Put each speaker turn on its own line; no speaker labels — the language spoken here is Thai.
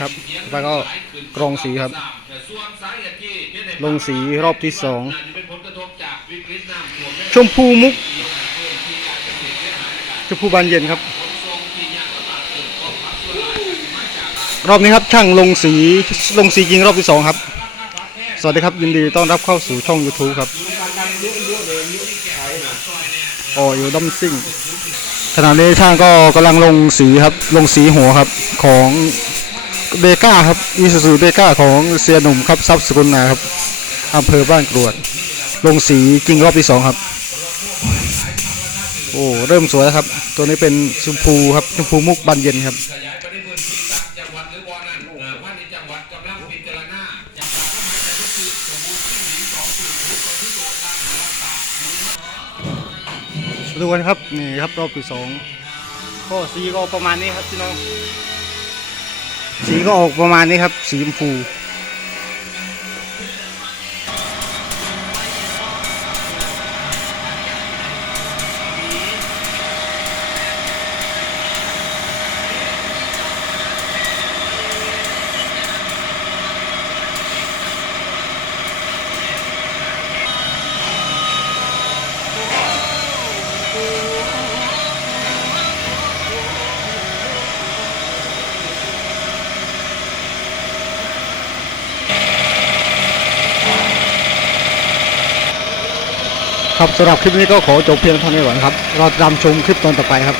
ครับแล้วก็กรองสีครับ ลงสีรอบที่สองชมพูมุกชมพูบานเย็นครับ รอบนี้ครับช่างลงสีลงสีจริงรอบที่สองครับ สวัสดีครับยินดีต้อนรับเข้าสู่ช่อง YouTube ครับอ๋ออยู่ดัมซิ่งขณะนี้ช่างก็กำลังลงสีครับ ลงสีหัวครับของ เบก้าครับอีซูซูเบก้าของเซียหนุ่มครับซับสกุลนาครับอำเภอบ้านกรวด ลงสีจริงรอบที่สองครับ โอ้เริ่มสวยแล้วครับ ตัวนี้เป็นชมพูครับชมพูมุกบานเย็นครับ
ขยายไปในพื้นที่ต่างจังหวัดหรือบ่อนั้นเอ่อภายในจังหวัดกำลังพิจารณาจากการทำให้แต่ก็คือสมบูรณ์ที่หนีสองสี่ทุกคนที่โดนตั้งหารักษา
ดูกันครับนี่ครับรอบที่สองก็สีก็ประมาณนี้ครับพี่น้อง สีก็ออกประมาณนี้ครับ สีชมพู ครับสำหรับคลิปนี้ก็ขอจบเพียงเท่านี้ก่อนครับรอติดตามชมคลิปตอนต่อไปครับ